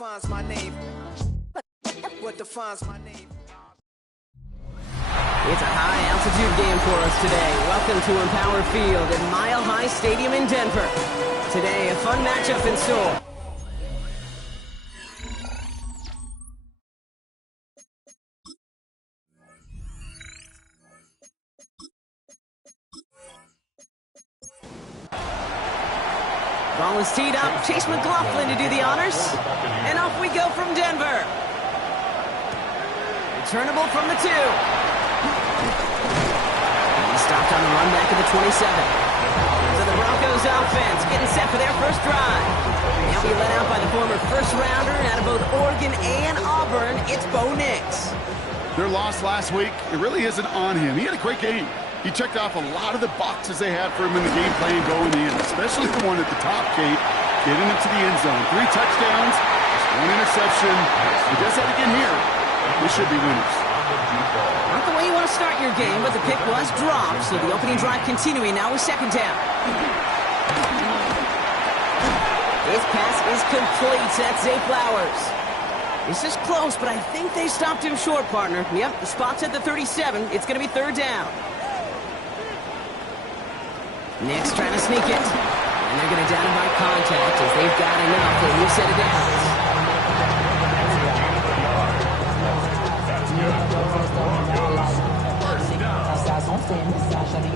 defines my name? What defines my name? It's a high-altitude game for us today. Welcome to Empower Field at Mile High Stadium in Denver. Today, a fun matchup in store. Ball is teed up. Chase McLaughlin to do the honors. And off we go from Denver. Returnable from the 2. He's stopped on the run back at the 27. So the Broncos offense getting set for their first drive. They'll be led out by the former first-rounder out of both Oregon and Auburn. It's Bo Nix. Their loss last week, it really isn't on him. He had a great game. He checked off a lot of the boxes they had for him in the game plan going in, especially the one at the top, Kate, getting into the end zone. 3 touchdowns, 1 interception. He does that again here. We should be winners. Not the way you want to start your game, but the pick was dropped, so the opening drive continuing now with 2nd down. This pass is complete. That's Zay Flowers. This is close, but I think they stopped him short, partner. Yep, the spot's at the 37. It's going to be 3rd down. Nix trying to sneak it. And they're going to down him by contact as they've got enough for a new set of downs.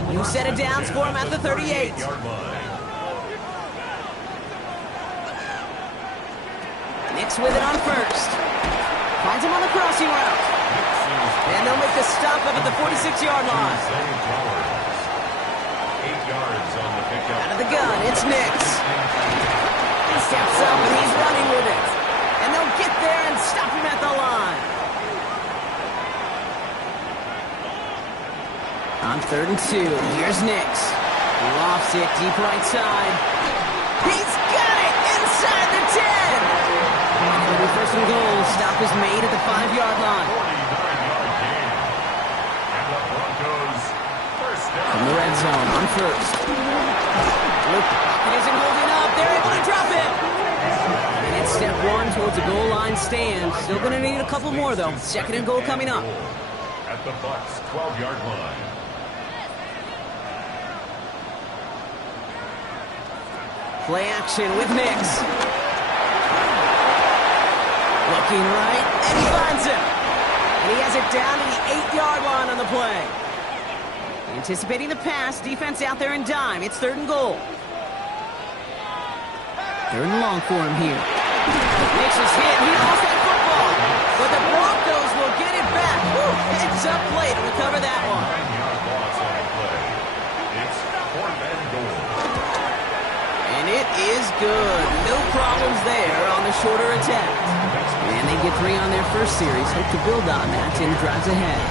New set of downs for him at the 38. Nix with it on 1st. Finds him on the crossing route. And they'll make the stop up at the 46-yard line. Out of the gun, it's Nix. He steps up and he's running with it. And they'll get there and stop him at the line. On 3rd and 2, here's Nix. Lofts it deep right side. He's got it inside the 10. It'll be 1st and goal. Stop is made at the 5-yard line. From the red zone on 1st. Look, it isn't holding up. They're able to drop it. And it's step 1 towards a goal line stand. Still going to need a couple more, though. 2nd and goal coming up. At the Bucs 12-yard line. Play action with Nix. Looking right, and he finds him. And he has it down to the 8-yard line on the play. Anticipating the pass, defense out there in dime. It's 3rd and goal. 3rd and long for him here. Nix is hit. He lost that football. But the Broncos will get it back. Woo, heads up play to recover that one. 9-yard loss on the play. It's 4th and goal. And it is good. No problems there on the shorter attempt. And they get 3 on their first series. Hope to build on that in the drives ahead.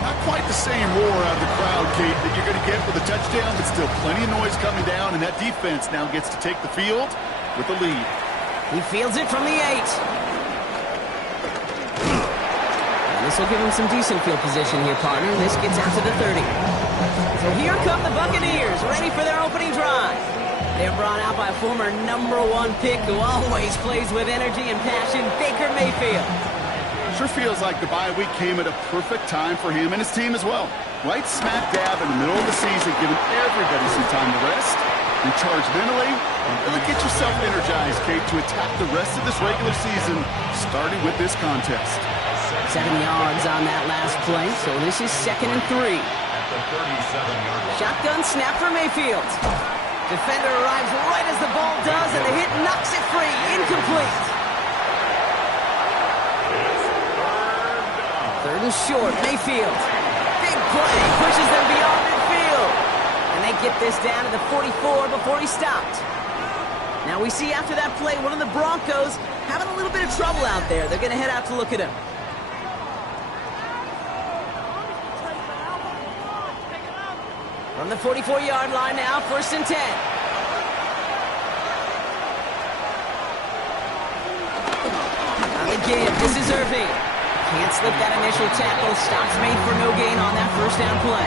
Not quite the same roar out of the crowd, Kate, that you're going to get with a touchdown, but still plenty of noise coming down, and that defense now gets to take the field with the lead. He fields it from the 8. And this will give him some decent field position here, partner. This gets out to the 30. So here come the Buccaneers, ready for their opening drive. They're brought out by a former #1 pick who always plays with energy and passion, Baker Mayfield. Sure feels like the bye week came at a perfect time for him and his team as well. Right smack dab in the middle of the season, giving everybody some time to rest, recharge mentally, and really get yourself energized, Kate, to attack the rest of this regular season, starting with this contest. 7 yards on that last play, so this is 2nd and 3. Shotgun snap for Mayfield. Defender arrives right as the ball does, and the hit knocks it free. Incomplete. 3rd and short, Mayfield. Big play, pushes them beyond midfield. And they get this down to the 44 before he stopped. Now we see after that play, one of the Broncos having a little bit of trouble out there. They're going to head out to look at him. From the 44-yard line now, 1st and 10. Again, this is Irving. Can't slip that initial tackle. Stops made for no gain on that 1st down play.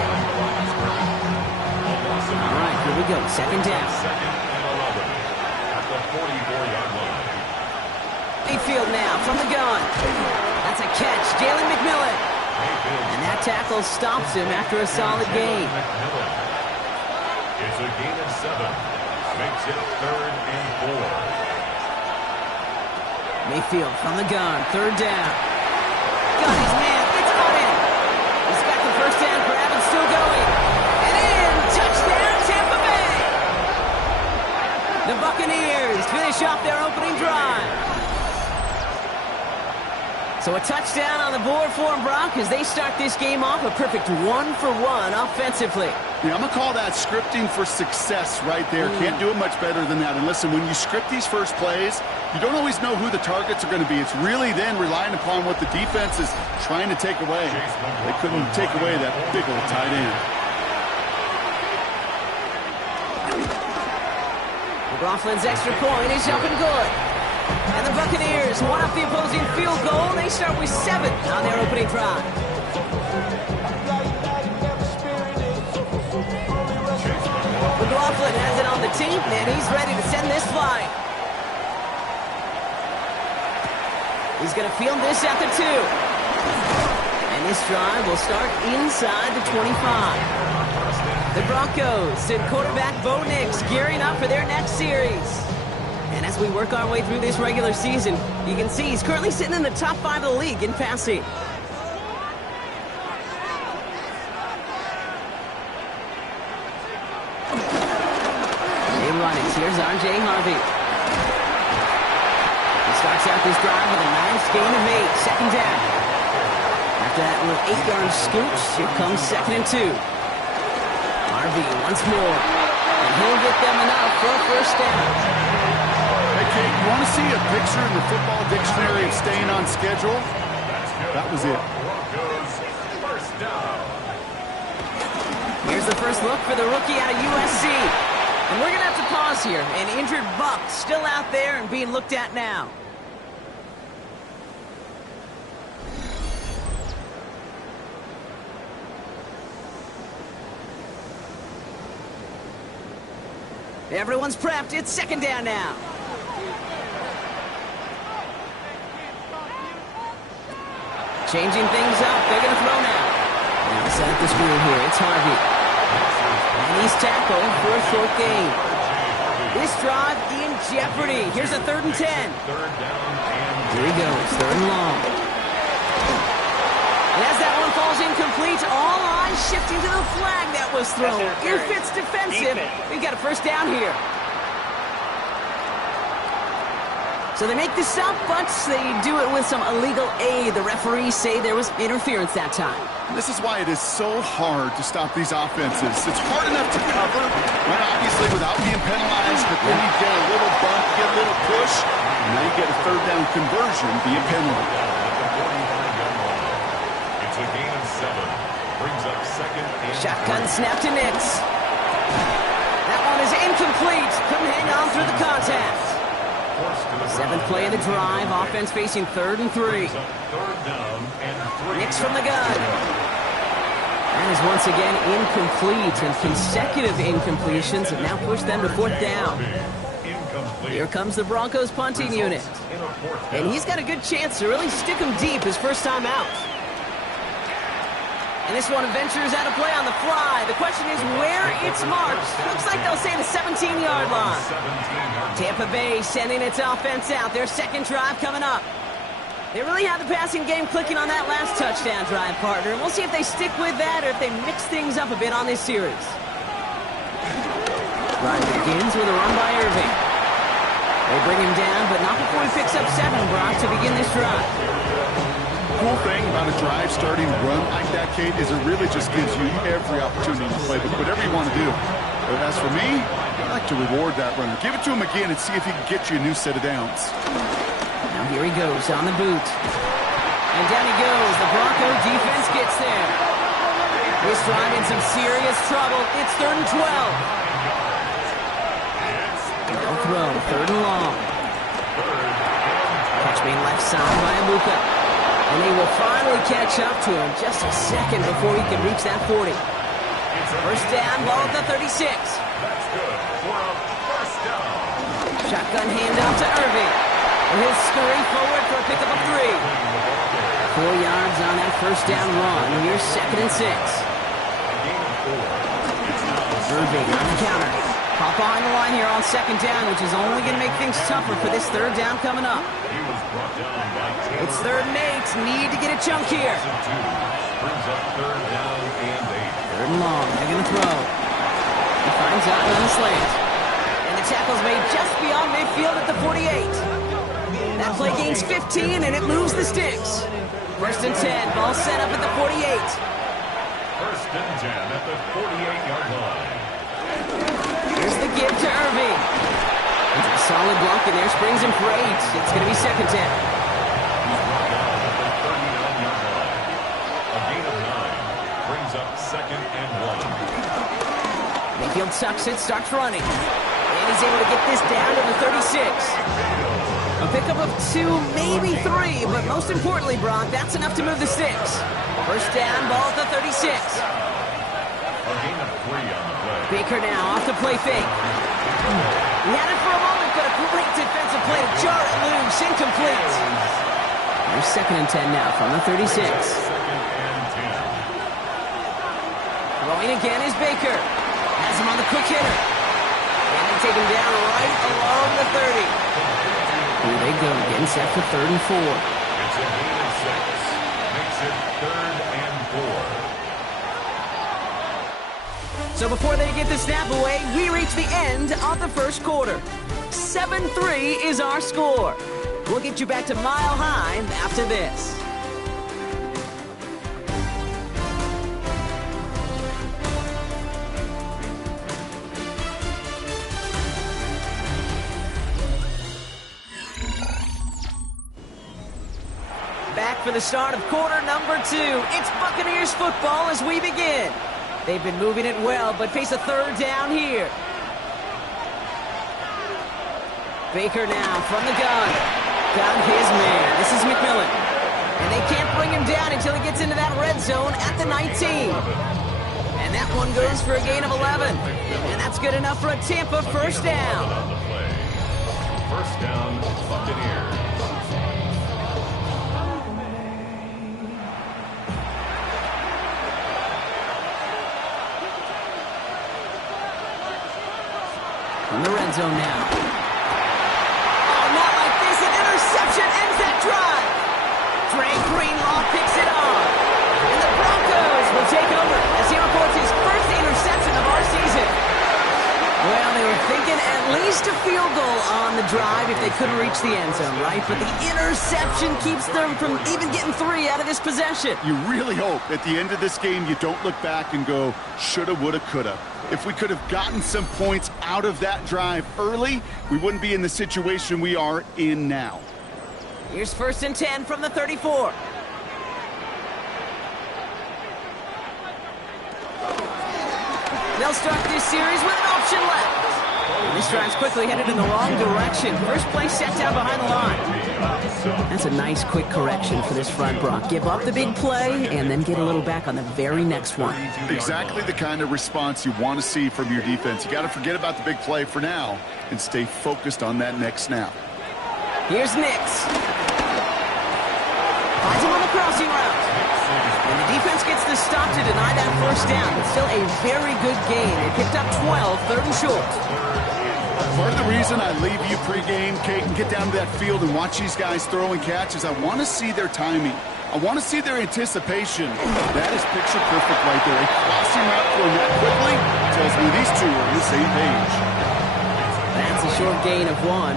All right, here we go. 2nd down. 2nd and 11 at the 44-yard line. Mayfield now from the gun. That's a catch. Jalen McMillan. And that tackle stops him after a solid gain. It's a gain of 7. Makes it 3rd and 4. Mayfield from the gun. 3rd down. Got his man. It's on him. He's got the first down grab and still going. And in. Touchdown, Tampa Bay. The Buccaneers finish off their opening drive. So a touchdown on the board for them, Brock, as they start this game off a perfect 1-for-1 offensively. Yeah, I'm going to call that scripting for success right there. Can't do it much better than that. And listen, when you script these first plays, you don't always know who the targets are going to be. It's really then relying upon what the defense is trying to take away. They couldn't take away that big old tight end. McLaughlin's extra point is up and good. And the Buccaneers one up the opposing field goal. They start with 7 on their opening drive. McLaughlin has it on the team, and he's ready to send this flying. He's going to field this at the 2. And this drive will start inside the 25. The Broncos and quarterback Bo Nix gearing up for their next series. And as we work our way through this regular season, you can see he's currently sitting in the top 5 of the league in passing. They run it. Here's R.J. Harvey. He starts out this drive with a nice gain of 8. Second down. After that little 8-yard scooch, here comes 2nd and 2. Harvey once more. And he'll get them enough for a first down. Hey, Kate, you want to see a picture in the football dictionary of staying on schedule? That was it. Broncos, first down. Here's the first look for the rookie out of USC. And we're going to have to pause here. An injured Buck still out there and being looked at now. Everyone's prepped. It's 2nd down now. Changing things up. They're going to throw now. Now set up the screen here. It's Harvey. And he's tackled for a short gain. This drive in jeopardy. Here's a 3rd and 10. Third down and Here he goes. 3rd and long. And as that one falls incomplete, all eyes shifting to the flag that was thrown. If it's defensive, we've got a first down here. So they make the stop, but they do it with some illegal aid. The referees say there was interference that time. This is why it is so hard to stop these offenses. It's hard enough to cover, right, obviously, without being penalized, but then you get a little bump, get a little push, and now you get a 3rd down conversion via penalty. it's a gain of 7. Brings up 2nd and Shotgun snap to Nix. That one is incomplete. Couldn't hang on through the contact. 7th play of the drive. Offense facing 3rd and 3. 3rd down and 3. Nix from the gun. That is once again incomplete, and consecutive incompletions have now pushed them to 4th down. Here comes the Broncos punting unit. And he's got a good chance to really stick him deep his first time out. And this one ventures out of play on the fly. The question is where it's marked. Looks like they'll say the 17-yard line. Tampa Bay sending its offense out. Their 2nd drive coming up. They really have the passing game clicking on that last touchdown drive, partner. And we'll see if they stick with that or if they mix things up a bit on this series. Drive begins with a run by Irving. They bring him down, but not before he picks up 7, Brock, to begin this drive. Cool thing about a drive starting run like that, Kate, is it really just gives you every opportunity to play with whatever you want to do. But as for me, I like to reward that runner. Give it to him again and see if he can get you a new set of downs. Now here he goes on the boot. And down he goes. The Bronco defense gets there. This drive in some serious trouble. It's 3rd and 12. No throw. 3rd and long. Catch made left side by Amuka. And they will finally catch up to him just a second before he can reach that 40. First down, ball at the 36. That's good for a first down. Shotgun handoff to Irving. He'll scurry forward for a pickup of 3. 4 yards on that first down run. Here's 2nd and 6. Irving on the counter. Pop behind the line here on 2nd down, which is only going to make things tougher for this 3rd down coming up. It's 3rd and 8. Need to get a chunk here. 3rd down and 8. 3rd and long. They're going to throw. He finds out on the slant. And the tackle's made just beyond midfield at the 48. That play gains 15, and it moves the sticks. 1st and 10. Ball set up at the 48. 1st and 10 at the 48-yard line. Here's the give to Irving. It's a solid block, and there springs him for 8. It's going to be 2nd down. A gain of 9 brings up 2nd and 1. Mayfield sucks it, starts running. And he's able to get this down to the 36. A pickup of 2, maybe 3, but most importantly, Brock, that's enough to move the sticks. 1st down, ball at the 36. A gain of 3 on the play. Baker now off the play fake. He had it for a moment, but a great defensive play to jar it loose, incomplete. There's 2nd and 10 now from the 36. 2nd and 10. Throwing again is Baker. Has him on the quick hitter. And they take him down right along the 30. Here they go again, set for 3rd and 4. It's a gain of 6. Makes it 3rd and 4. So before they get the snap away, we reach the end of the 1st quarter. 7-3 is our score. We'll get you back to Mile High after this. Back for the start of quarter number 2. It's Buccaneers football as we begin. They've been moving it well, but face a 3rd down here. Baker now from the gun. Got his man. This is McMillan. And they can't bring him down until he gets into that red zone at the 19. And that one goes for a gain of 11. And that's good enough for a Tampa 1st down. 1st down, Buccaneers. In the red zone now. Oh, not like this. An interception ends that drive. Dre Greenlaw picks it off. And the Broncos will take over as he reports his 1st interception of our season. Well, they were thinking at least a field goal on the drive if they couldn't reach the end zone, right? But the interception keeps them from even getting 3 out of this possession. You really hope at the end of this game you don't look back and go, shoulda, woulda, coulda. If we could have gotten some points out of that drive early, we wouldn't be in the situation we are in now. Here's 1st and 10 from the 34. They'll start this series with an option left. And this drive's quickly headed in the wrong direction. First play set down behind the line. That's a nice quick correction for this front, Brock. Give up the big play and then get a little back on the very next one. Exactly the kind of response you want to see from your defense. You got to forget about the big play for now and stay focused on that next snap. Here's Nix. Finds him on the crossing route. And the defense gets the stop to deny that 1st down. But still a very good gain. They picked up 12, 3rd and short. Part of the reason I leave you pregame, Kate, and get down to that field and watch these guys throw and catch is I want to see their timing. I want to see their anticipation. That is picture perfect right there. A crossing route throwing that quickly tells me these two are on the same page. That's a short gain of 1.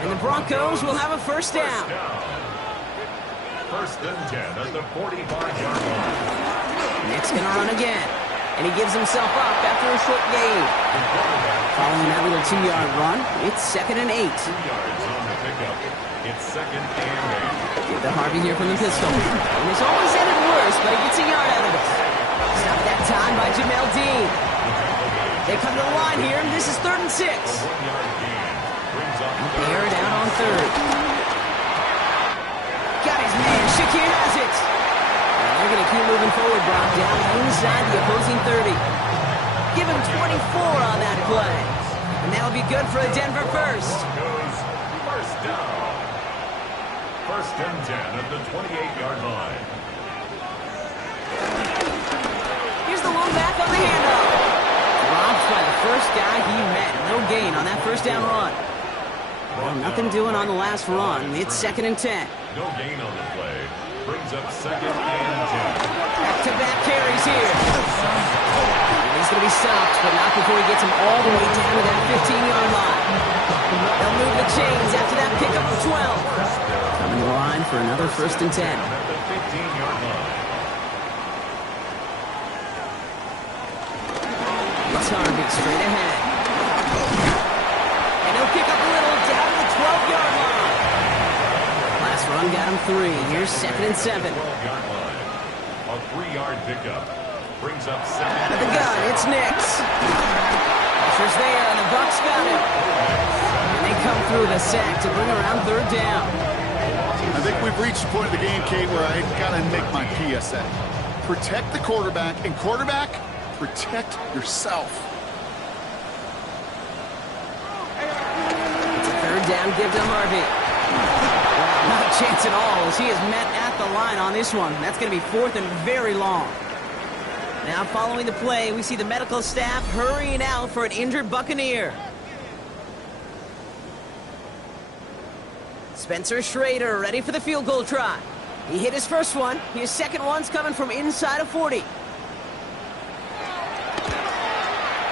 And the Broncos will have a 1st down. 1st and 10 at the 45-yard line. Nick's going to run again. And he gives himself up after a short gain. Following that little 2-yard run, it's 2nd and 8. 2 yards on the pickup. It's 2nd and 8. Give to Harvey here from the pistol. And it's always ended worse, but he gets a yard out of it. Stopped that time by Jamel Dean. They come to the line here, and this is 3rd and 6. Bear it out on 3rd. Got his man. Shakir has it. And they're going to keep moving forward, Brock, down inside the opposing 30. Give him 24 on that play. And that'll be good for a Denver 1st. First down. First and 10 at the 28-yard line. Here's the one back on the handoff. Dropped by the first guy he met. No gain on that first down run. Well, nothing doing on the last run. It's second and 10. No gain on the play. Brings up second and 10. Back-to-back carries here. He's going to be stopped, but not before he gets him all the way down to that 15-yard line. They'll move the chains after that pickup of 12. Coming to the line for another first and 10. At the 15-yard line. It's Harvey straight ahead. And he'll pick up a little down to the 12-yard line. Last run got him 3. Here's second and 7. 12-yard line. A 3-yard pickup. Brings up second. Out of the gun, it's Nix. Pressure's there, and the Bucs got him. And they come through the sack to bring around third down. I think we've reached the point of the game, Kate, where I got to make my PSA. Protect the quarterback, and quarterback, protect yourself. It's a third down give to Harvey. Not a chance at all as he is met at the line on this one. That's going to be fourth and very long. Now following the play, we see the medical staff hurrying out for an injured Buccaneer. Spencer Schrader ready for the field goal try. He hit his first one. His second one's coming from inside of 40.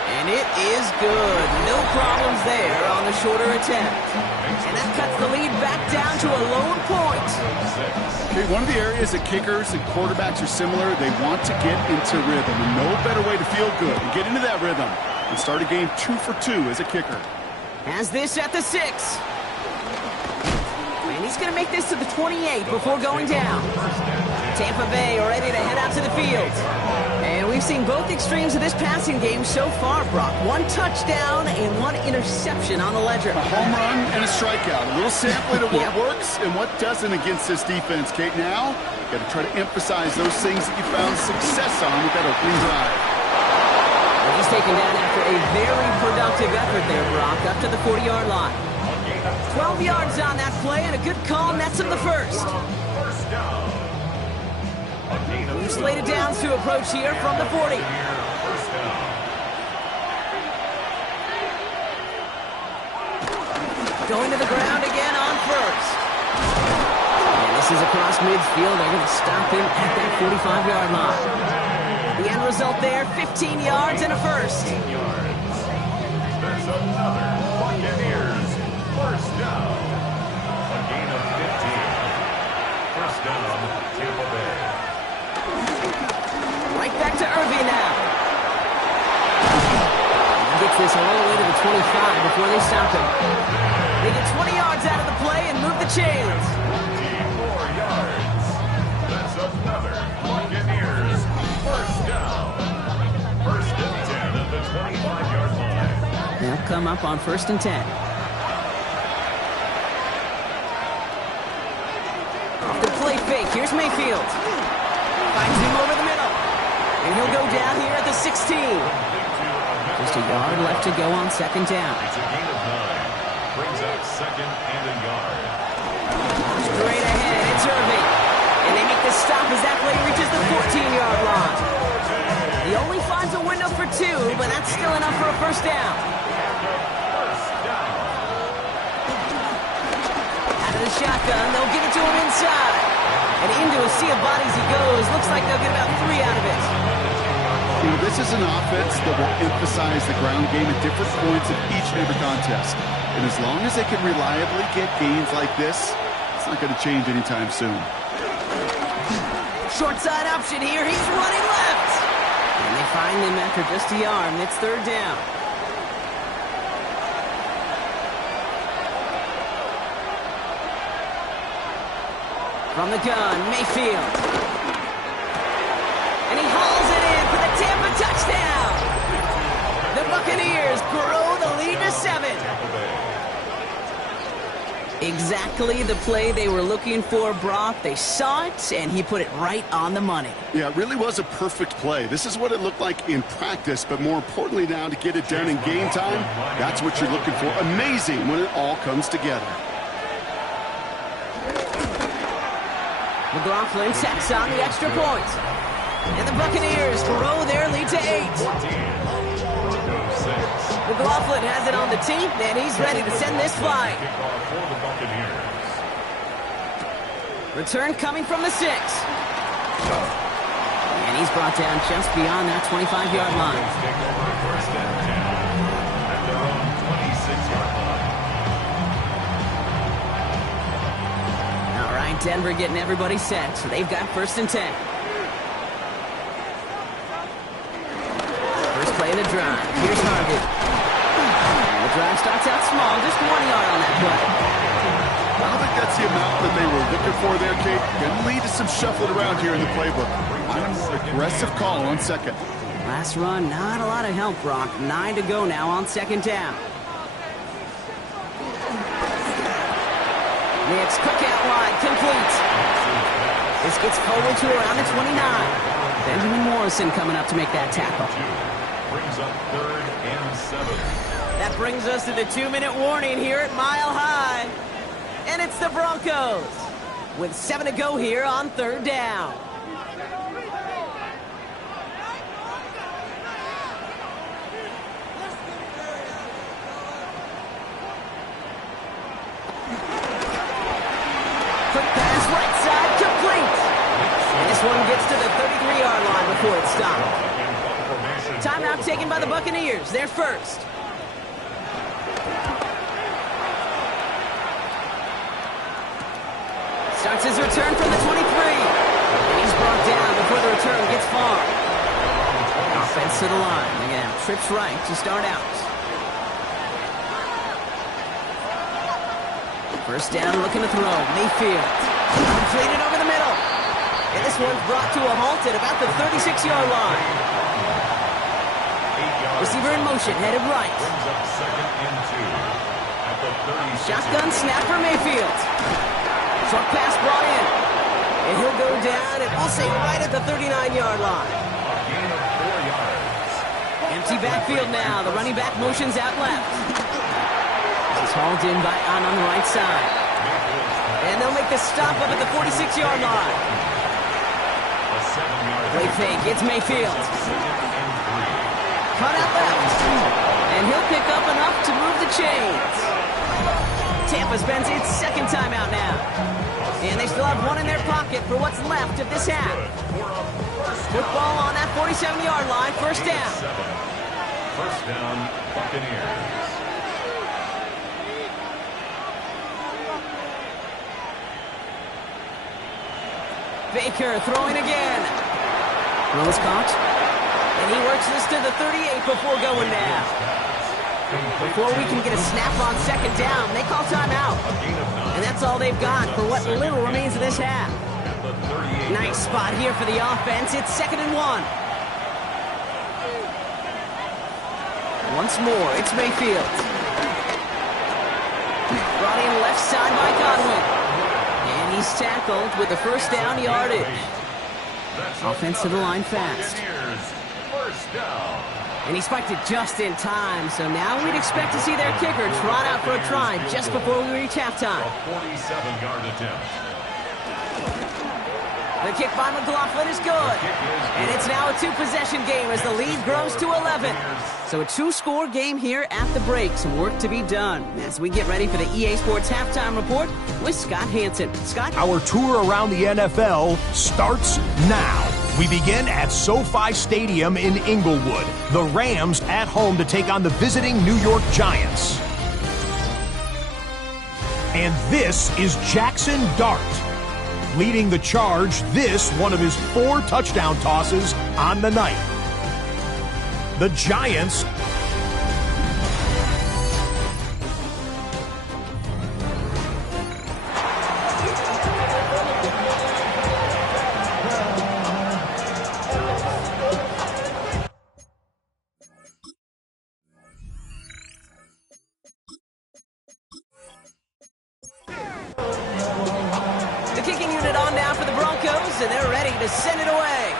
And it is good. No problems there on the shorter attempt. And that cuts the lead back down to a lone point. Okay, one of the areas that kickers and quarterbacks are similar, they want to get into rhythm. And no better way to feel good and get into that rhythm and start a game 2 for 2 as a kicker. Has this at the 6. And he's going to make this to the 28 before going down. Tampa Bay ready to head out to the field. And we've seen both extremes of this passing game so far, Brock. 1 touchdown and 1 interception on the ledger. A home run and a strikeout. A little sampling of what works and what doesn't against this defense, Kate. Now, you got to try to emphasize those things that you found success on with that opening drive. Well, he's taken down after a very productive effort there, Brock, up to the 40-yard line. 12 yards on that play and a good call nets him the first. First down. We've slated downs to approach here from the 40. First down. Going to the ground again on first. And this is across midfield. They're going to stop him at that 45-yard line. The end result there, 15 yards and a first. 15 yards. That's another Buccaneers first down. A gain of 15. First down, Tampa Bay. Right back to Irving now. He gets this all the way to the 25 before they stop him. They get 20 yards out of the play and move the chains. 24 yards. That's another Buccaneers first down. First and 10 at the 25-yard line. They'll come up on first and 10. Off the play fake. Here's Mayfield. Finds him over the middle. And he'll go down here at the 16. Just a yard left to go on second down. It's a gain of 9. Brings up second and a yard. Straight ahead, it's Irving. And they make the stop as that play reaches the 14-yard line. He only finds a window for 2, but that's still enough for a first down. Out of the shotgun, they'll give it to him inside. And into a sea of bodies he goes. Looks like they'll get about 3 out of it. You know, this is an offense that will emphasize the ground game at different points of each and every contest. And as long as they can reliably get gains like this, it's not going to change anytime soon. Short side option here. He's running left. And they find him after just a yard, and it's third down. From the gun, Mayfield. And he hauls it in for the Tampa touchdown. The Buccaneers grow the lead to 7. Exactly the play they were looking for, Brock. They saw it, and he put it right on the money. Yeah, it really was a perfect play. This is what it looked like in practice, but more importantly now to get it done in game time, that's what you're looking for. Amazing when it all comes together. McLaughlin tacks on the extra point. And the Buccaneers grow their lead to 8. McLaughlin has it on the tee, and he's ready to send this flying. Return coming from the 6. And he's brought down just beyond that 25-yard line. First and 10 at their own 26-yard line. All right, Denver getting everybody set, so they've got first and 10. First play of the drive. Here's Harvey. The drive starts out small, just 1 yard on that play. I don't think that's the amount that they were looking for there, Kate. Going to lead to some shuffling around here in the playbook. On a more aggressive call on second. Last run, not a lot of help, Brock. 9 to go now on second down. Nix, quick out wide, complete. This gets forward to around the 29. Benjamin Morrison coming up to make that tackle. Brings up 3rd and 7. That brings us to the 2-minute warning here at Mile High. And it's the Broncos with 7 to go here on 3rd down. Quick pass right side, complete. And this one gets to the 33-yard line before it's stopped. Timeout taken by the Buccaneers. They're first. Starts his return from the 23. And he's brought down before the return gets far. Offense to the line. Again, trips right to start out. First down, looking to throw. Mayfield. Completed over the middle. And this one's brought to a halt at about the 36-yard line. Receiver in motion, headed right. Shotgun snap for Mayfield. Short pass brought in. And he'll go down, and we'll say right at the 39-yard line. Empty backfield now. The running back motions out left. He's hauled in by on the right side. And they'll make the stop up at the 46-yard line. Play fake, it's Mayfield. Cut out left. And he'll pick up enough to move the chains. Tampa spends its second timeout now. And they still have one in their pocket for what's left of this half. Football on that 47-yard line, first down. First down, Buccaneers. Baker throwing again. Throws caught. And he works this to the 38 before going down. Before we can get a snap on second down, they call timeout. And that's all they've got for what little remains of this half. Nice spot here for the offense. It's 2nd and 1. Once more, it's Mayfield. Brought in left side by Godwin. And he's tackled with the first down yardage. Offense to the line fast. First down. And he spiked it just in time, so now we'd expect to see their kicker trot out for a try just before we reach halftime. A 47-yard attempt. The kick by McLaughlin is good. And it's now a 2-possession game as the lead grows to 11. So a 2-score game here at the break. Some work to be done as we get ready for the EA Sports Halftime Report with Scott Hansen. Scott? Our tour around the NFL starts now. We begin at SoFi Stadium in Inglewood. The Rams at home to take on the visiting New York Giants. And this is Jackson Dart. Leading the charge, this one of his 4 touchdown tosses on the night. The Giants and they're ready to send it away.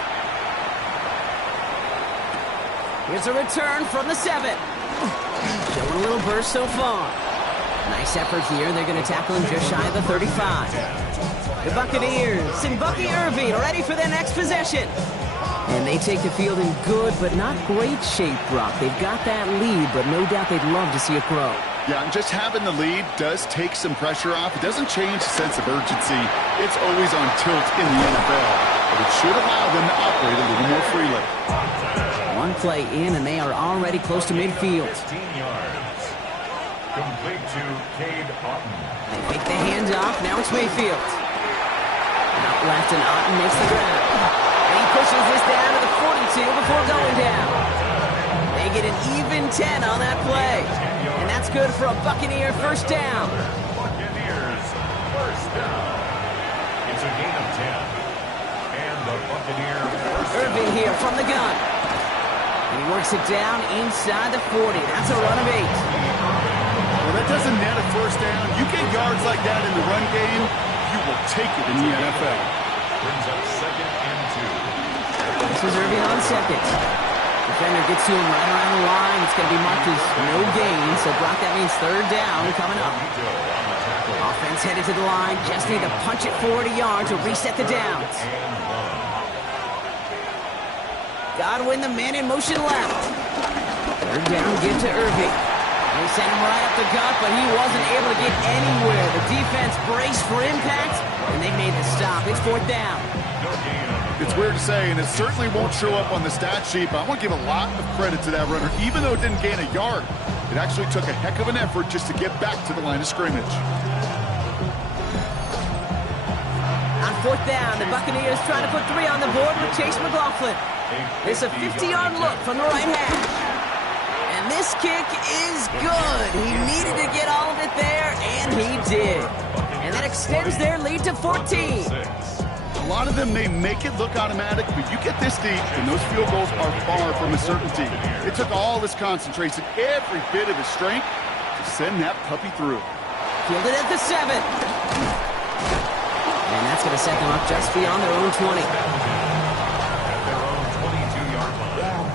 Here's a return from the 7. Showing a little burst so far. Nice effort here. They're going to tackle him just shy of the 35. The Buccaneers and Bucky Irving ready for their next possession. And they take the field in good but not great shape, Brock. They've got that lead, but no doubt they'd love to see it grow. Yeah, and just having the lead does take some pressure off. It doesn't change the sense of urgency. It's always on tilt in the NFL, but it should allow them to operate a little more freely. One play in, and they are already close to midfield. 15 yards. Complete to Cade Otton. They take the hands off. Now it's Mayfield. Out left, and Otton makes the grab. And he pushes this down to the 42 before going down. They get an even 10 on that play. And that's good for a Buccaneer first down. Buccaneers first down. It's a gain of 10. And the Buccaneer first down. Irving here from the gun. And he works it down inside the 40. That's a run of 8. Well, that doesn't net a first down. You get yards like that in the run game, you will take it in the NFL. Brings up 2nd and 2. This is Irving on second. Defender gets to him right around the line. It's going to be marked as no gain. So, Brock, that means third down coming up. Offense headed to the line. Just need to punch it 40 yards to reset the downs. Godwin, the man in motion left. Third down, give to Irving. They sent him right up the gut, but he wasn't able to get anywhere. The defense braced for impact, and they made the stop. It's fourth down. It's weird to say, and it certainly won't show up on the stat sheet, but I want to give a lot of credit to that runner. Even though it didn't gain a yard, it actually took a heck of an effort just to get back to the line of scrimmage. On fourth down, the Buccaneers trying to put 3 on the board with Chase McLaughlin. It's a 50-yard look from the right hash. And this kick is good. He needed to get all of it there, and he did. And that extends their lead to 14. A lot of them may make it look automatic, but you get this deep, and those field goals are far from a certainty. It took all his concentration, every bit of his strength, to send that puppy through. Fielded at the 7. And that's going to set them up just beyond their own 20. At their own 22-yard line.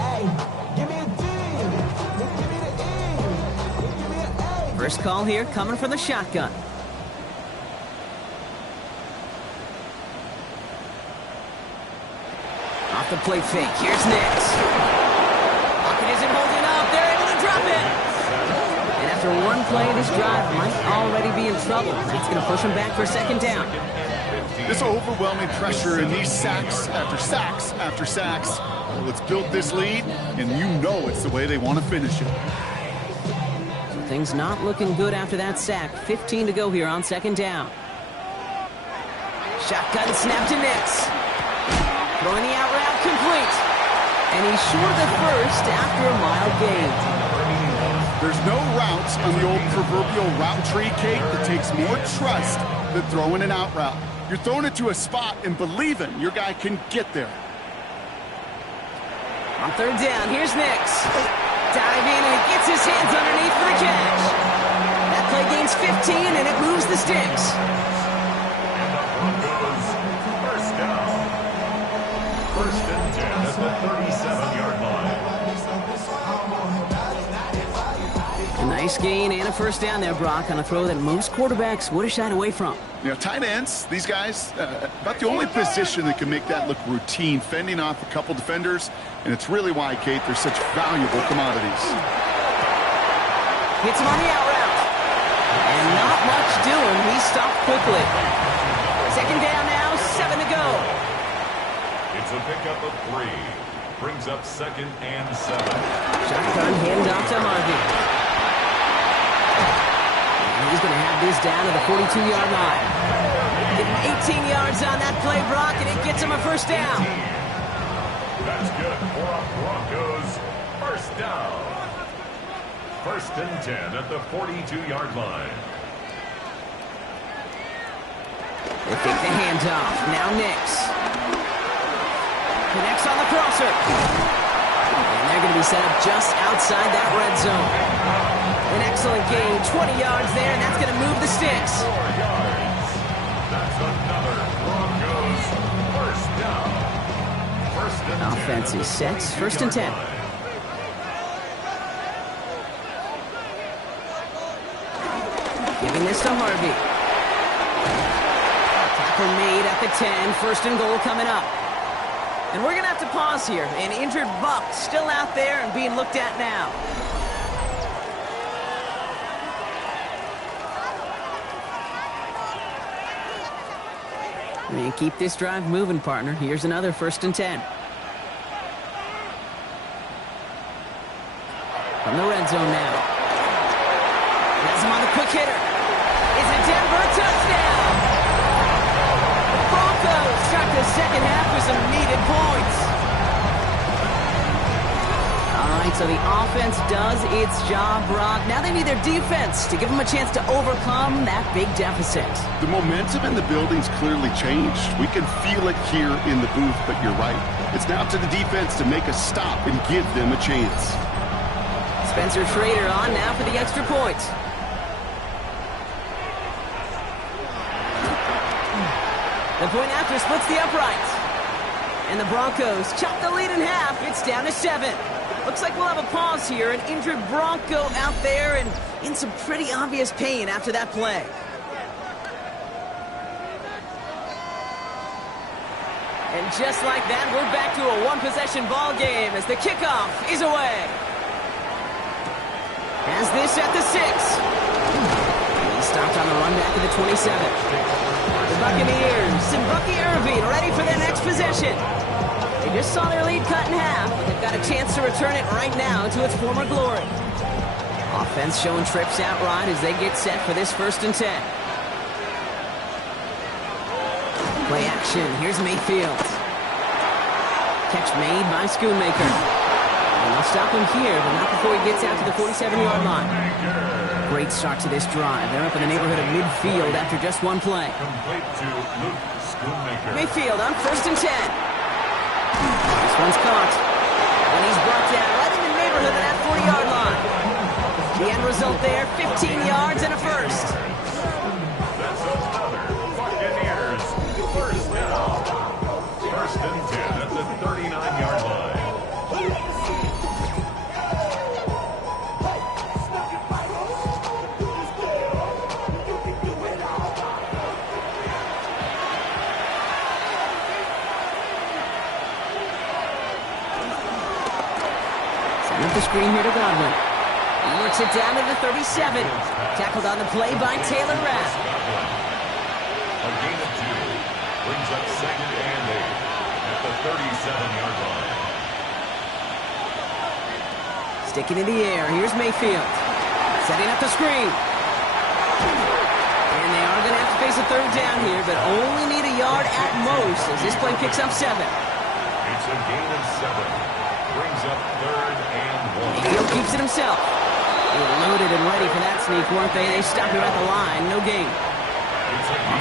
Hey, give me a D. Give me the E. Give me an A. First call here coming from the shotgun. Off the play fake. Here's Nix. Pocket isn't holding up. They're able to drop it. And after one play, this drive might already be in trouble. That's going to push him back for second down. This overwhelming pressure and these sacks after sacks after sacks. Well, it's built this lead, and you know it's the way they want to finish it. So things not looking good after that sack. 15 to go here on second down. Shotgun snap to Nix. Throwing the out route complete. And he's short of the first after a mile gain. There's no routes on the old proverbial route tree, Kate, that takes more trust than throwing an out route. You're throwing it to a spot and believing your guy can get there. On third down, here's Nix. Dive in, and he gets his hands underneath for the catch. That play gains 15, and it moves the sticks. And the Broncos first down. First and 10 at the 37-yard line. A nice gain and a first down there, Brock, on a throw that most quarterbacks would have shied away from. You know, tight ends, these guys, about the only position that can make that look routine, fending off a couple defenders, and it's really why, Kate, they're such valuable commodities. Hits him on the out route. And not much doing. He stopped quickly. Second down now, 7 to go. It's a pickup of 3. Brings up 2nd and 7. Shotgun handoff to Harvey. And he's going to have this down to the 42-yard line. Getting 18 yards on that play, Brock, and it gets him a first down. That's good for a Broncos first down. First and 10 at the 42-yard line. They take the handoff. Now Nix. Connects on the crosser. And they're going to be set up just outside that red zone. An excellent gain, 20 yards there, and that's going to move the sticks. 4 yards. That's another Broncos first down. First and 10. Offense is set. First and 10. Giving this to Harvey. Tackle made at the 10. First and goal coming up. And we're going to have to pause here. An injured Buck still out there and being looked at now. And keep this drive moving, partner. Here's another 1st and 10. From the red zone now. Has him on the quick hitter. It's a Denver touchdown. The Broncos start the second half with some needed points. All right, so the offense does its job, Brock. Now they need their defense to give them a chance to overcome that big deficit. The momentum in the building's clearly changed. We can feel it here in the booth, but you're right. It's now up to the defense to make a stop and give them a chance. Spencer Schrader on now for the extra point. The point after splits the uprights. And the Broncos chop the lead in half. It's down to 7. Looks like we'll have a pause here. An injured Bronco out there and in some pretty obvious pain after that play. And just like that, we're back to a one-possession ball game as the kickoff is away. Has this at the 6. He stopped on the run back to the 27. The Buccaneers and Bucky Irving ready for their next possession. They just saw their lead cut in half, but they've got a chance to return it right now to its former glory. Offense showing trips out right as they get set for this 1st and 10. Play action. Here's Mayfield. Catch made by Schoonmaker. And they'll stop him here, but not before he gets out to the 47-yard line. Great start to this drive. They're up in the neighborhood of midfield after just one play. Mayfield on 1st and 10. This one's caught. And he's brought down right in the neighborhood of that 40-yard line. The end result there, 15 yards and a first. That's another Buccaneers first down. 1st and 10 at the 39-yard line. The screen here to Godwin. He works it down to the 37. Tackled on the play by Taylor Rapp. A gain of 2 brings up 2nd and 8 at the 37-yard line. Sticking in the air. Here's Mayfield. Setting up the screen. And they are going to have to face a 3rd down here, but only need a yard at most as this play picks up 7. It's a gain of 7. Brings up 3rd and 1. Mayfield keeps it himself. They were loaded and ready for that sneak, weren't they? They stopped him at the line. No gain.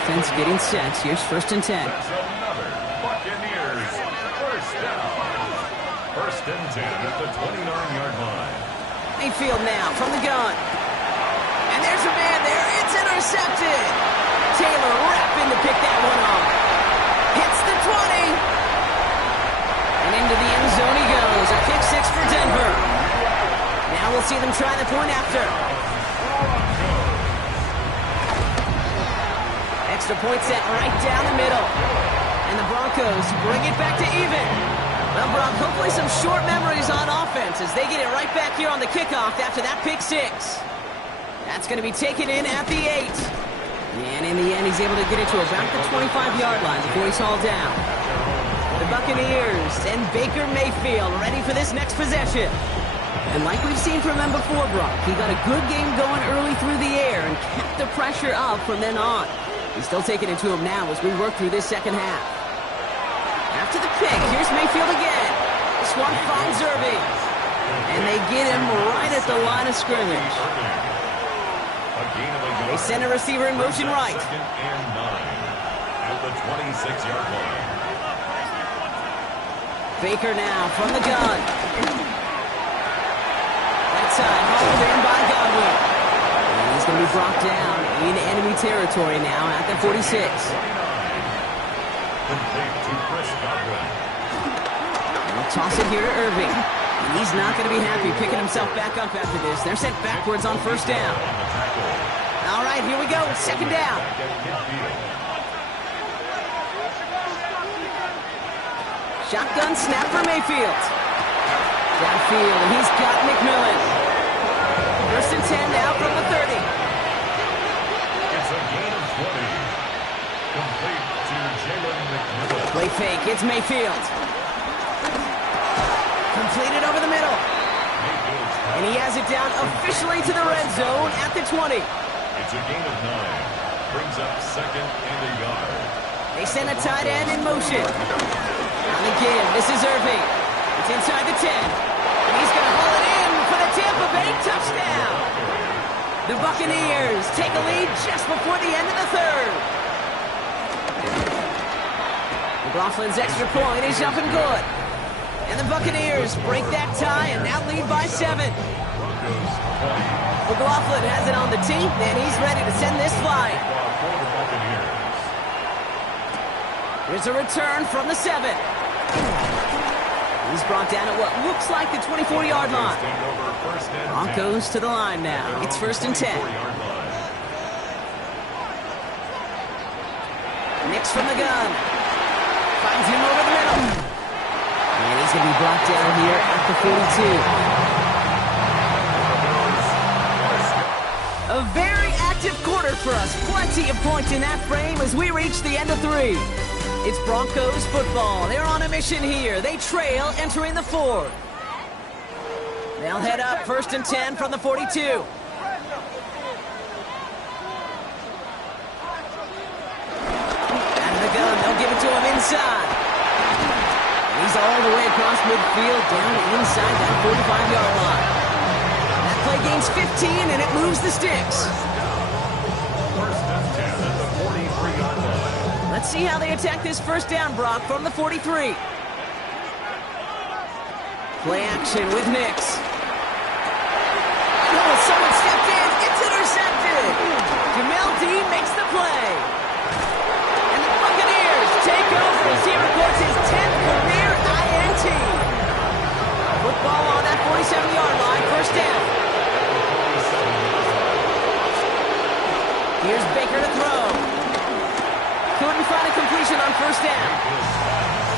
Offense getting set. Here's 1st and 10. That's another Buccaneers first down. 1st and 10 at the 29-yard line. Mayfield now from the gun. And there's a man there. It's intercepted. Taylor Rapp to pick that one off. Hits the 20. And into the end zone he goes. A kick 6 for Denver. Now we'll see them try the point after. Extra point set right down the middle. And the Broncos bring it back to even. Well, Brock, hopefully some short memories on offense as they get it right back here on the kickoff after that pick 6. That's going to be taken in at the 8. And in the end, he's able to get it to about the 25-yard line before he's hauled down. The Buccaneers and Baker Mayfield ready for this next possession. And like we've seen from them before, Brock, he got a good game going early through the air and kept the pressure up from then on. He's still taking it to him now as we work through this second half. After the pick, here's Mayfield again. This one finds Irving. And they get him right at the line of scrimmage. They send a receiver in motion right. 2nd and 9 at the 26-yard line. Baker now from the gun. That side hauled in by Godwin. And he's going to be brought down in enemy territory now at the 46. Complete to Chris Godwin. They'll toss it here to Irving. And he's not going to be happy picking himself back up after this. They're sent backwards on 1st down. All right, here we go. Second down. Shotgun snap for Mayfield. Downfield, and he's got McMillan. First and 10 now from the 30. It's a gain of 20. Complete to Jalen McMillan. Play fake, it's Mayfield. Completed over the middle. And he has it down officially to the red zone at the 20. It's a gain of 9. Brings up second and a yard. They send a tight end in motion. And again, this is Irving. It's inside the 10. And he's going to haul it in for the Tampa Bay touchdown. The Buccaneers take a lead just before the end of the third. McLaughlin's extra point is up and good. And the Buccaneers break that tie and now lead by 7. McLaughlin has it on the tee, and he's ready to send this flying. Here's a return from the 7. He's brought down at what looks like the 24-yard line. Broncos to the line now. It's first and 10. Nix from the gun. Finds him over the middle. And he's going to be brought down here at the 42. A very active quarter for us. Plenty of points in that frame as we reach the end of 3. It's Broncos football. They're on a mission here. They trail entering the 4th. They'll head up first and 10 from the 42. Out of the gun, they'll give it to him inside. He's all the way across midfield, down inside that 45-yard line. That play gains 15, and it moves the sticks. First and 10 at the 43-yard line. Let's see how they attack this first down, Brock, from the 43. Play action with Nix. Oh, someone stepped in. It's intercepted. Jamel Dean makes the play. And the Buccaneers take over as he records his 10th career INT. Football on that 47-yard line, first down. Here's Baker to throw. Couldn't find a completion on first down.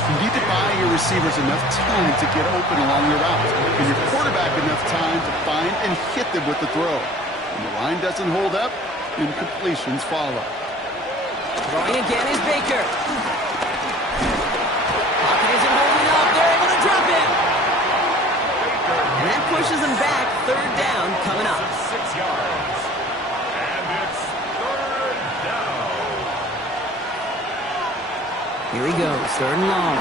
You need to buy your receivers enough time to get open along your route, and your quarterback enough time to find and hit them with the throw. When the line doesn't hold up, incompletions follow. Throwing again is Baker. Pocket isn't holding up. They're able to drop him. And that pushes them back. Third down coming up. 6 yards. And it's third down. Here he goes, third and long.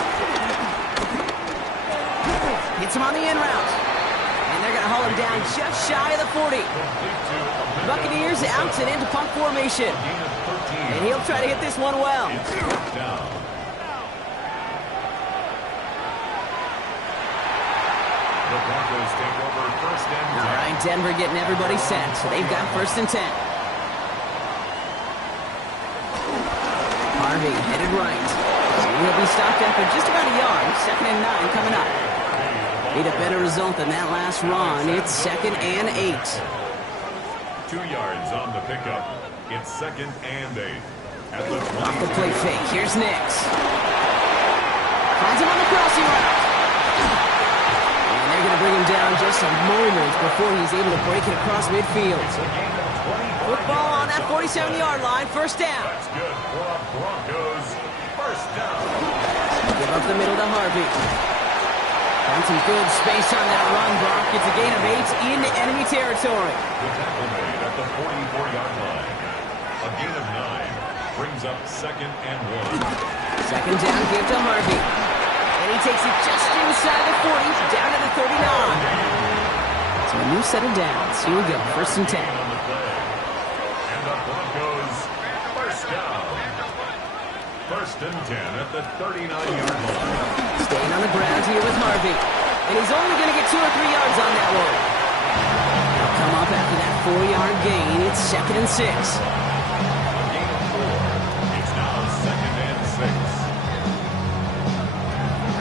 Hits him on the in route. And they're going to haul him down just shy of the 40. Buccaneers out and into punt formation. And he'll try to hit this one well. It's fourth down. The Broncos take over first and 10. All right, Denver getting everybody set. So they've got first and 10. Harvey headed right. He'll be stopped after just about a yard. Second and 9 coming up. Need a better result than that last run. It's second and 8. 2 yards on the pickup. It's second and 8. At the 20. Off the play fake. Here's Nix. Finds him on the crossing route. And they're going to bring him down just a moment before he's able to break it across midfield. Football on that 47-yard line. First down. That's good for a Broncos first down. Give up the middle to Harvey. Found some good space on that run, Brock. It's a gain of 8 in enemy territory. The tackle made at the 44-yard line. A gain of 9 brings up second and 1. Second down, give to Harvey. And he takes it just inside the 40, down to the 39. So a new set of downs. Here we go, first and 10. On the play. And the Broncos first down. First and 10 at the 39-yard line. Staying on the ground here with Harvey. And he's only going to get 2 or 3 yards on that one. They'll come up after that 4-yard gain. It's second and 6. A gain of 4. It's now second and 6.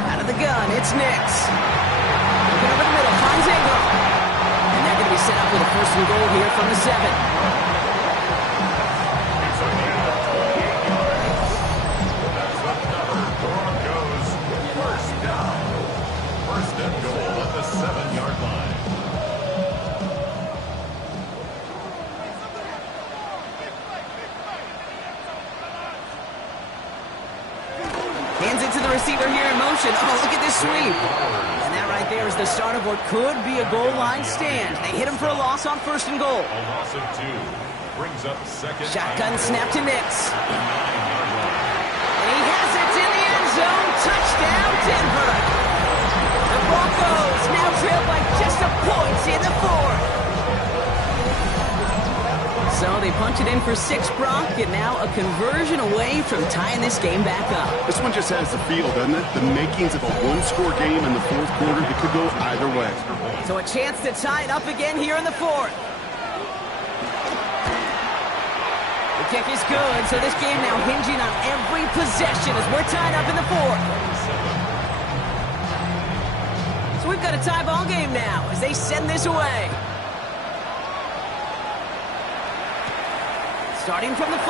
Out of the gun, it's Nix. Looking over the middle, finds Ingram. And they're going to be set up with a first and goal here from the 7. Hands it to the receiver here in motion. Oh, look at this sweep. And that right there is the start of what could be a goal line stand. They hit him for a loss on 1st and goal. A loss of 2. Brings up 2nd. Shotgun snap to Nix. And he has it in the end zone. Touchdown, Denver. The Broncos now trail by just a point in the 4th. So they punch it in for 6, Brock, and now a conversion away from tying this game back up. This one just has the feel, doesn't it? The makings of a one-score game in the 4th quarter that could go either way. So a chance to tie it up again here in the 4th. The kick is good, so this game now hinging on every possession as we're tied up in the 4th. So we've got a tie ball game now as they send this away. Starting from the 5.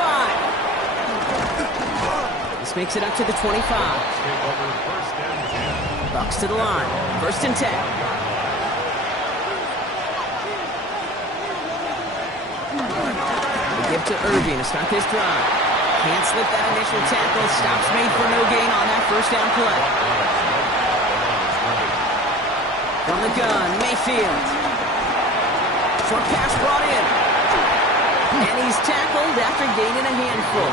This makes it up to the 25. Bucks to the line. 1st and 10. They give to Irving to start this drive. Can't slip that initial tackle. Stops made for no gain on that 1st down play. From the gun, Mayfield. Short pass brought in. And he's tackled after gaining a handful.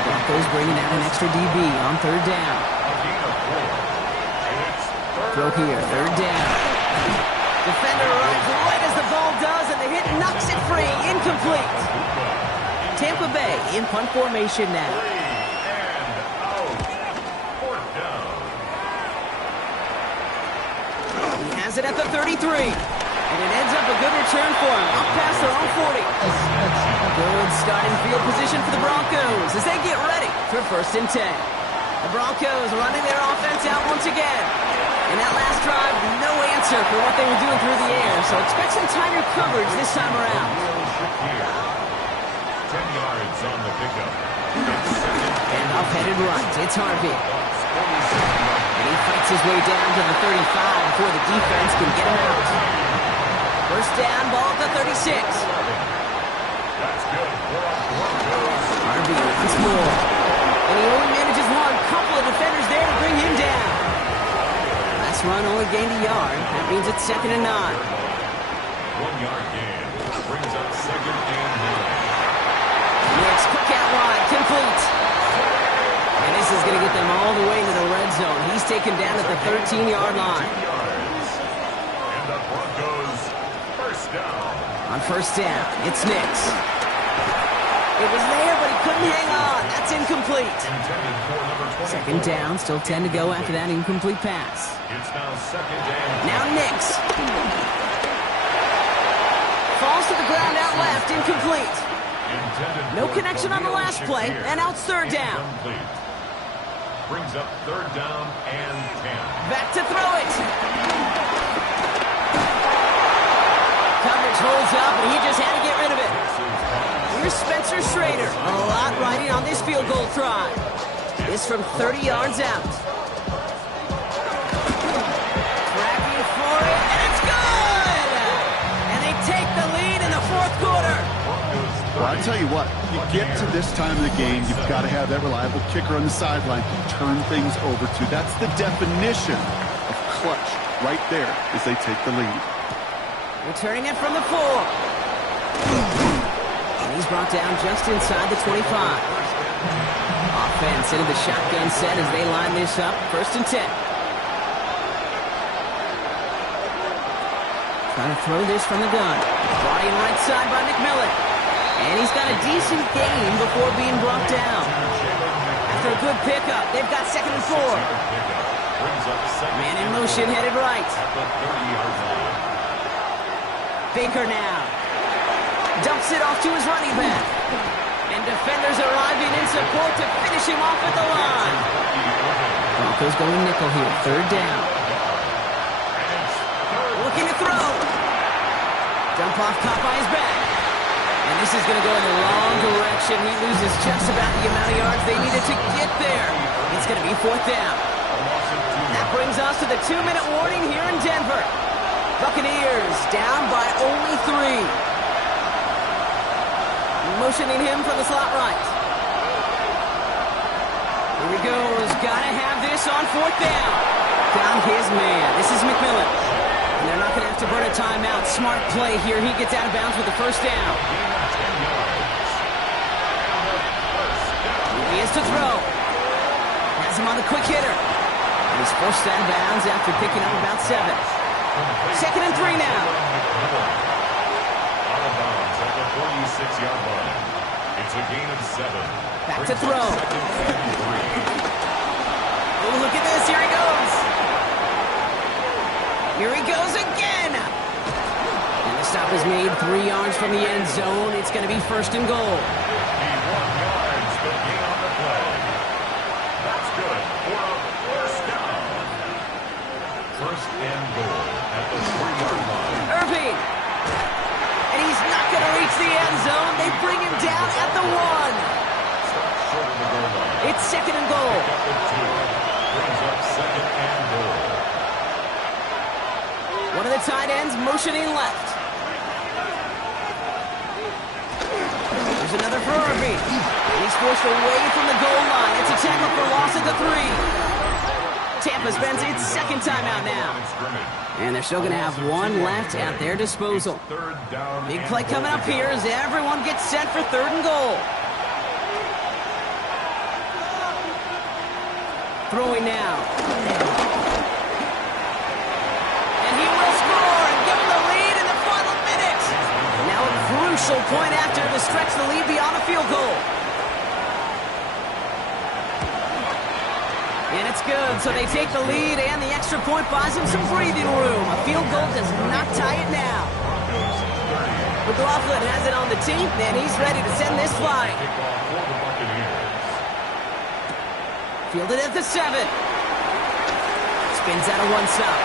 Broncos bringing out an extra DB on 3rd down. Throw here, 3rd down. Defender runs right as the ball does, and the hit knocks it free. Incomplete. Tampa Bay in punt formation now. He has it at the 33. And it ends up a good return for him. Up past their own 40. Good starting field position for the Broncos as they get ready for 1st and 10. The Broncos running their offense out once again. In that last drive, no answer for what they were doing through the air, so expect some tighter coverage this time around. 10 yards on the pickup. And off headed right, it's Harvey. And he fights his way down to the 35 before the defense can get him out. 1st down, ball at the 36. Harvey once more. And he only manages one. Couple of defenders there to bring him down. Last run only gained a yard. That means it's 2nd and 9. 1-yard gain. Brings up 2nd and 9. Nix, quick out wide, complete. And this is going to get them all the way to the red zone. He's taken down at the 13-yard line. And the Broncos first down. On 1st down, it's Nix. It was there, but he couldn't hang on. That's incomplete. 2nd down, still 10 to go after that incomplete pass. It's now 2nd and Now Nix. Falls to the ground out left, incomplete. No connection on the last play, and out 3rd down. Brings up 3rd down and 10. Back to throw it. Coverage holds up, and he just had to get rid of it. Here's Spencer Schrader. A lot riding on this field goal try. This from 30 yards out. Tracking for it, and it's good! And they take the lead in the 4th quarter. Well, I tell you what, you get to this time of the game, you've got to have that reliable kicker on the sideline to turn things over to. That's the definition of clutch right there as they take the lead. Returning it from the 4. And he's brought down just inside the 25. Offense into the shotgun set as they line this up. 1st and 10. Trying to throw this from the gun. Brought in right side by McMillan. And he's got a decent gain before being brought down. After a good pickup, they've got 2nd and 4. Man in motion, headed right. Baker now. Dumps it off to his running back. And defenders arriving in support to finish him off at the line. Broncos going nickel here. 3rd down. Looking to throw. Dump off top by his back. And this is going to go in the wrong direction. He loses just about the amount of yards they needed to get there. It's going to be 4th down. That brings us to the 2-minute warning here in Denver. Buccaneers down by only 3. Motioning him from the slot right. Here he goes. Gotta have this on fourth down. Found his man. This is McMillan. And they're not going to have to burn a timeout. Smart play here. He gets out of bounds with the first down. Here he is to throw. Has him on the quick hitter. And he's forced out of bounds after picking up about 7. 2nd and 3 now. Out of bounds at the 46-yard line. It's a gain of 7. Back to throw. Oh, look at this. Here he goes. Here he goes again. And the stop is made 3 yards from the end zone. It's going to be 1st and goal. He 1 yards, but gain on the play. That's good for a first down. 1st and goal at the 3-yard line. Irving. And he's not going to reach the end zone. They bring him down at the 1. Short of the goal line. It's 2nd and goal. Up at 2. Brings up 2nd and goal. One of the tight ends motioning left. There's another for Irving. He's forced away from the goal line. It's a tackle for loss at the 3. Tampa spends its 2nd timeout now. And they're still going to have 1 left at their disposal. Big play coming up here as everyone gets set for 3rd and goal. Throwing now. And he will score and give him the lead in the final minute. Now a crucial point after to stretch the lead beyond a field goal. And it's good, so they take the lead, and the extra point buys them some breathing room. A field goal does not tie it now. McLaughlin has it on the team, and he's ready to send this flying. Fielded at the 7. Spins out of 1 stop.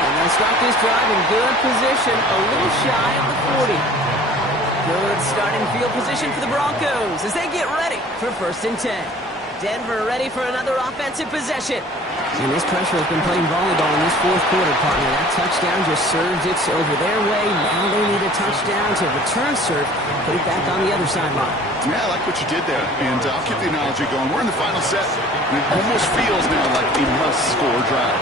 And they'll start this drive in good position, a little shy of the 40. Good starting field position for the Broncos as they get ready for 1st and 10. Denver ready for another offensive possession. And this pressure has been playing volleyball in this 4th quarter, partner. That touchdown just served it over their way. Now they need a touchdown to return serve, put it back on the other sideline. Yeah, I like what you did there. And I'll keep the analogy going. We're in the final set. And it almost feels now like a must-score drive.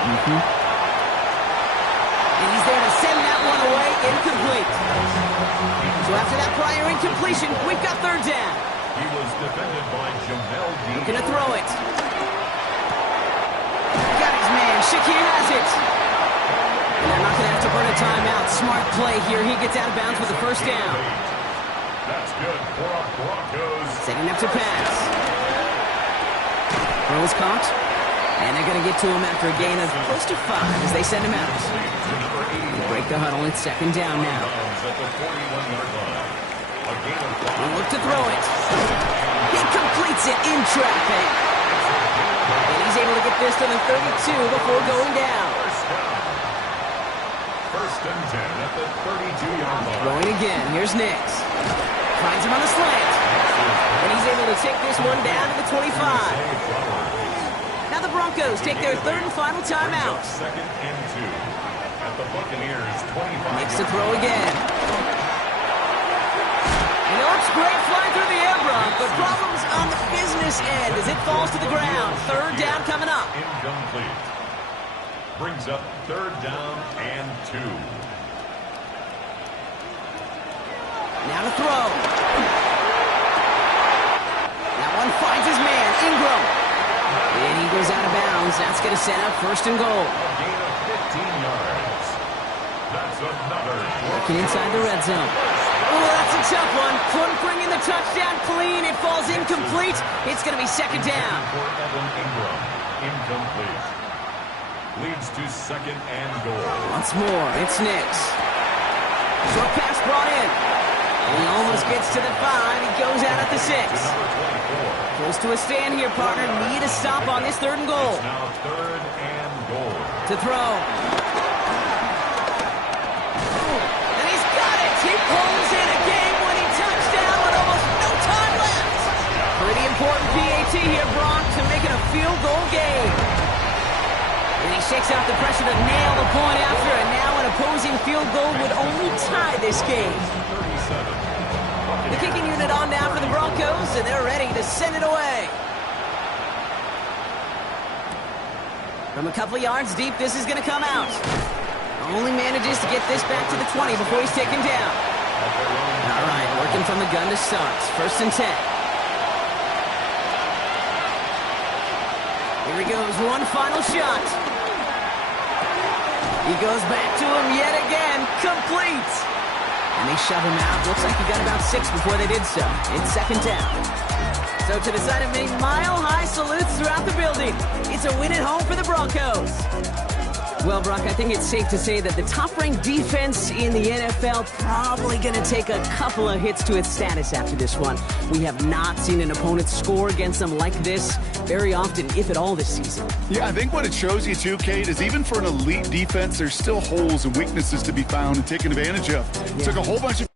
And he's there to send that one away, incomplete. So after that prior incompletion, we've got 3rd down. He was defended by Jamel Dean. Looking to throw it. Got his man. Shakir has it. And they're not going to have to burn a timeout. Smart play here. He gets out of bounds with the 1st down. That's good for a Broncos. Setting up to pass. Throw is caught. And they're going to get to him after a gain of close to 5 as they send him out. They break the huddle. It's 2nd down now. At the 41-yard line. He'll look to throw it. He completes it in traffic. And he's able to get this to the 32 before going down. 1st and 10 at the 32-yard line. Throwing again. Here's Nix. Finds him on the slant. And he's able to take this one down to the 25. Now the Broncos take their 3rd and final timeout. 2nd and 2 at the Buccaneers 25. Nix to throw again. And it looks great flying through the air, Brock, but problems on the business end as it falls to the ground. 3rd down coming up. Incomplete. Brings up 3rd down and 2. Now to throw. That one finds his man, Ingram. And he goes out of bounds. That's going to set up 1st and goal. A gain of 15 yards. That's another. Working inside the red zone. Oh, that's a tough one. Couldn't bring in the touchdown clean. It falls incomplete. It's going to be 2nd down. For Evan Ingram. Incomplete. Leads to 2nd and goal. Once more, it's Nix. Short pass brought in. And he almost gets to the 5. He goes out at the 6. Close to a stand here, partner. Need a stop on this 3rd and goal. It's now 3rd and goal. To throw. And he's got it. He pulls in a game-winning touchdown with almost no time left. Pretty important PAT here, Brock, to make it a field goal game. And he shakes out the pressure to nail the point after, and now an opposing field goal would only tie this game. The kicking unit on now for the Broncos, and they're ready to send it away. From a couple yards deep, this is going to come out. Only manages to get this back to the 20 before he's taken down. All right, working from the gun to start. 1st and 10. Here he goes, one final shot. He goes back to him yet again, complete. And they shove him out. Looks like he got about 6 before they did so. It's 2nd down. So to the side of many mile-high salutes throughout the building. It's a win at home for the Broncos. Well, Brock, I think it's safe to say that the top-ranked defense in the NFL probably going to take a couple of hits to its status after this one. We have not seen an opponent score against them like this very often, if at all, this season. Yeah, I think what it shows you, too, Kate, is even for an elite defense, there's still holes and weaknesses to be found and taken advantage of. Yeah. Took a whole bunch of